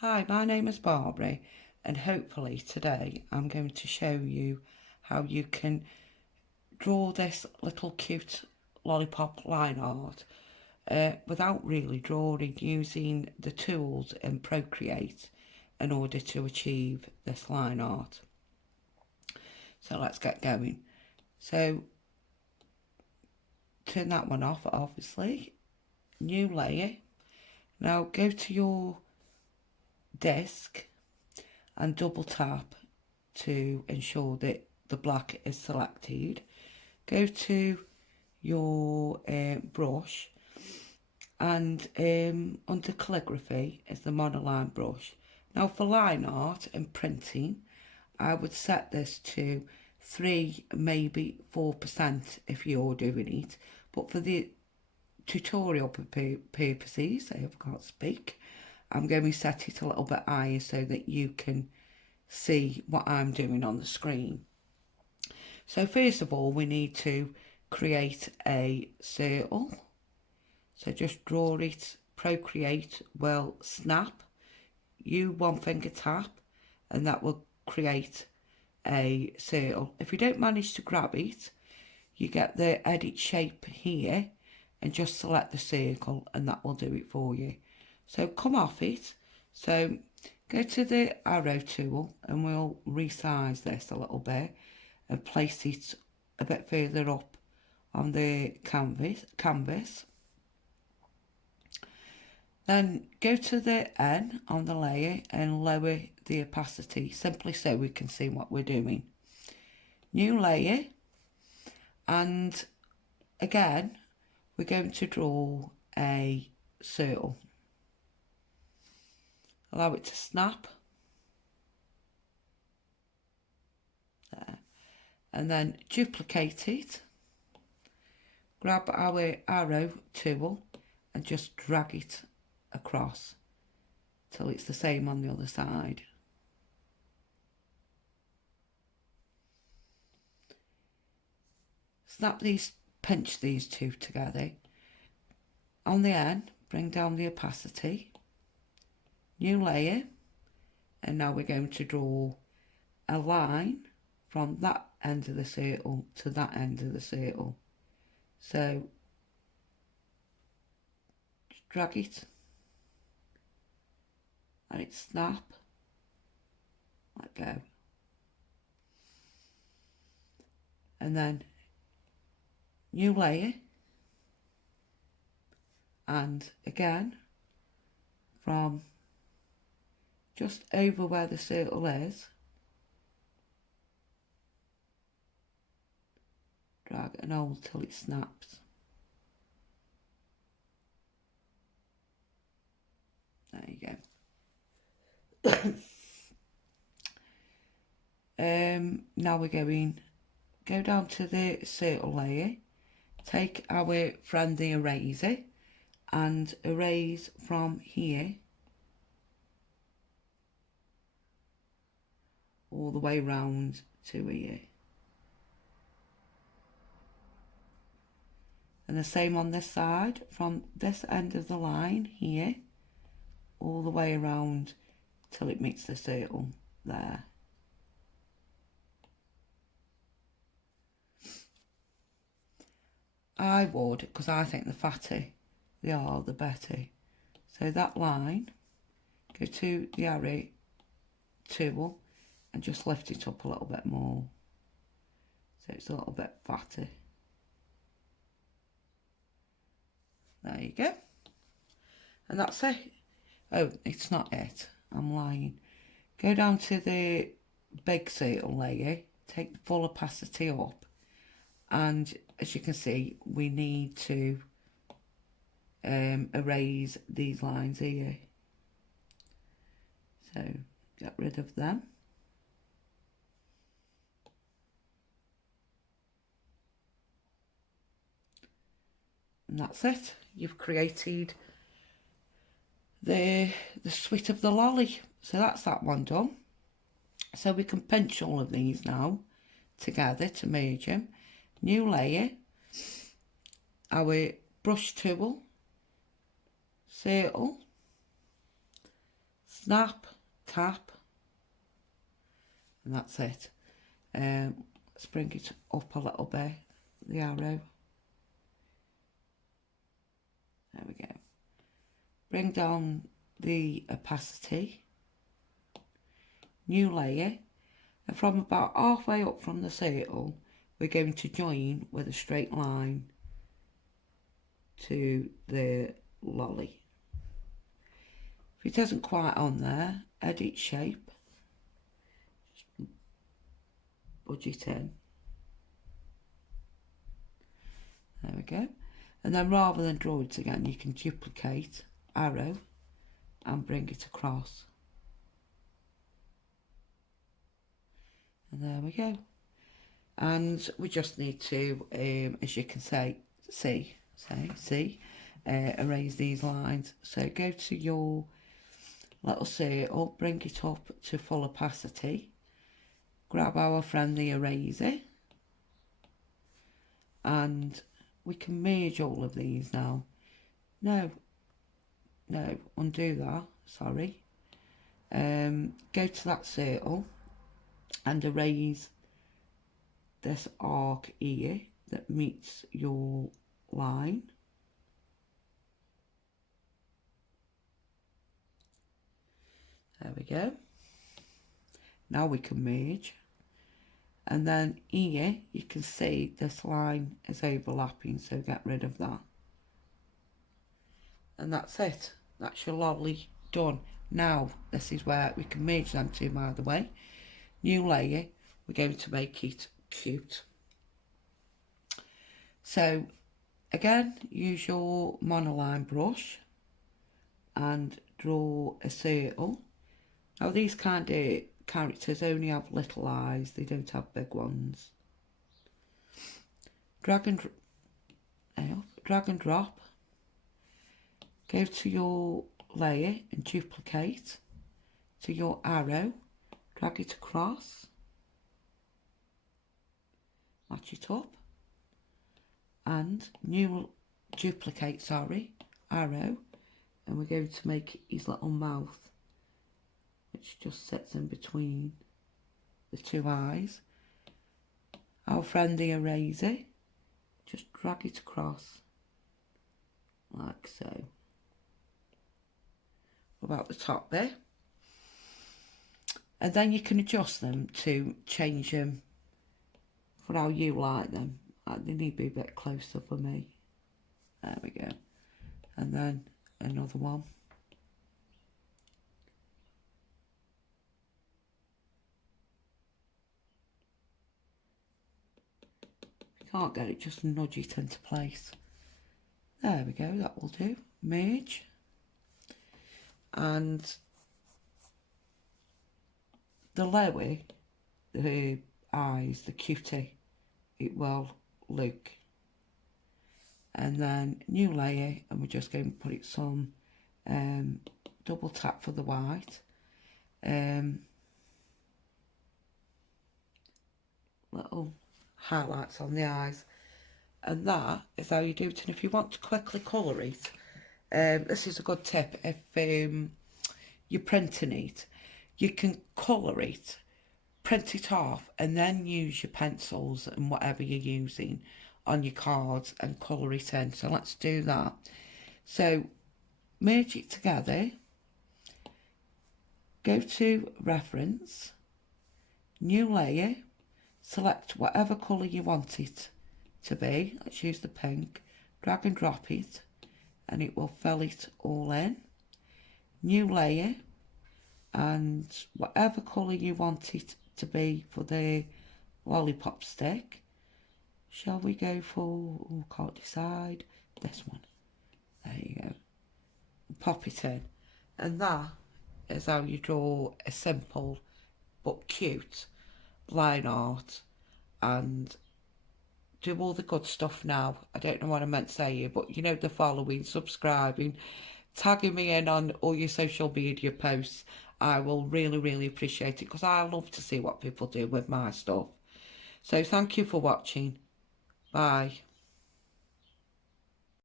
Hi, my name is Barbary, and hopefully today I'm going to show you how you can draw this little cute lollipop line art without really drawing, using the tools in Procreate in order to achieve this line art. So let's get going. So turn that one off, obviously. New layer. Now go to your disk and double tap to ensure that the black is selected. Go to your brush, and under calligraphy is the monoline brush. Now for line art and printing, I would set this to 3, maybe 4% if you're doing it, but for the tutorial purposes, I can't speak, I'm going to set it a little bit higher so that you can see what I'm doing on the screen. So first of all, we need to create a circle. So just draw it. Procreate will snap. You one finger tap and that will create a circle. If you don't manage to grab it, you get the edit shape here and just select the circle and that will do it for you. So come off it. So go to the arrow tool and we'll resize this a little bit and place it a bit further up on the canvas. Then go to the N on the layer and lower the opacity, simply so we can see what we're doing. New layer, and again we're going to draw a circle. Allow it to snap. There. And then duplicate it. Grab our arrow tool and just drag it across till it's the same on the other side. Snap these, pinch these two together. On the end, bring down the opacity. New layer, and now we're going to draw a line from that end of the circle to that end of the circle. So just drag it, let it snap, let go, and then new layer, and again from just over where the circle is, drag and hold till it snaps. There you go. Now we're go down to the circle layer, take our friendly eraser and erase from here all the way round to here. And the same on this side, from this end of the line here all the way around till it meets the circle there. I would, because I think the fatter they are, the better. So that line, go to the arrow tool and just lift it up a little bit more so it's a little bit fatter. There you go. And that's it. Oh, it's not it. I'm lying. Go down to the big circle layer, take the full opacity up, and as you can see, we need to erase these lines here. So get rid of them. And that's it. You've created the sweet of the lolly. So that's that one done. So we can pinch all of these now together to merge them. New layer, our brush tool, circle, snap, tap, and that's it. Let's bring it up a little bit, the arrow. There we go. Bring down the opacity, new layer, and from about halfway up from the circle, we're going to join with a straight line to the lolly. If it isn't quite on there, edit shape, just budge it in. There we go. And then rather than draw it again, you can duplicate, arrow, and bring it across. And there we go. And we just need to, as you can see, erase these lines. So go to your little circle, bring it up to full opacity, grab our friendly eraser, and we can merge all of these now. No, undo that, sorry. Go to that circle and erase this arc here that meets your line. There we go. Now we can merge. And then here you can see this line is overlapping, so get rid of that. And that's it. That's your lolly done. Now this is where we can merge them two, by the way. New layer, we're going to make it cute. So again, use your monoline brush and draw a circle. Now these kind of characters only have little eyes, they don't have big ones. Drag and drop. Go to your layer and duplicate to your arrow, drag it across, match it up, and duplicate, arrow, and we're going to make his little mouth, which just sits in between the two eyes. Our friendly eraser, just drag it across like so, about the top there, and then you can adjust them to change them for how you like them. They need to be a bit closer for me. There we go. And then another one. If you can't get it, just nudge it into place. There we go, that will do. Merge. And the lower the eyes, the cuter it will look. And then new layer, and we're just going to put it some double tap for the white, little highlights on the eyes, and that is how you do it. And if you want to quickly colour it, this is a good tip. If you're printing it, you can colour it, print it off, and then use your pencils and whatever you're using on your cards and colour it in. So let's do that. So merge it together, go to reference, new layer, select whatever colour you want it to be. Let's use the pink, drag and drop it, and it will fill it all in. New layer, and whatever colour you want it to be for the lollipop stick. Shall we go for, can't decide, this one. There you go. Pop it in. And that is how you draw a simple but cute line art and do all the good stuff now. I don't know what I meant to say here, but you know, the following, subscribing, tagging me in on all your social media posts. I will really, really appreciate it, because I love to see what people do with my stuff. So thank you for watching. Bye.